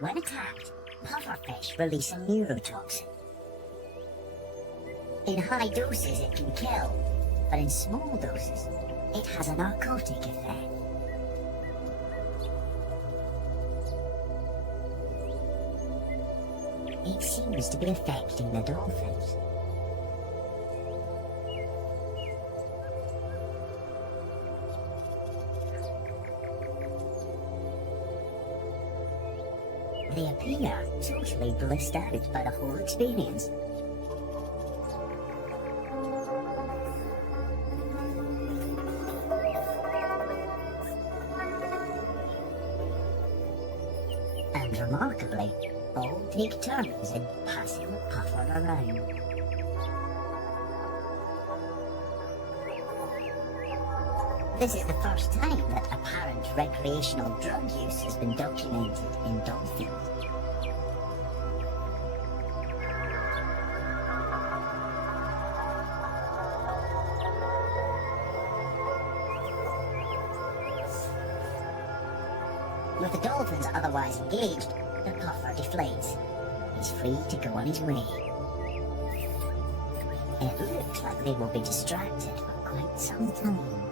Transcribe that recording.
When attacked, pufferfish release a neurotoxin. In high doses it can kill, but in small doses it has a narcotic effect. It seems to be affecting the dolphins. They appear totally blissed out by the whole experience. And remarkably, all take turns in passing the puffer around. This is the first time that apparent recreational drug use has been documented in dolphins. With the dolphins otherwise engaged, the puffer deflates. He's free to go on his way. It looks like they will be distracted for quite some time.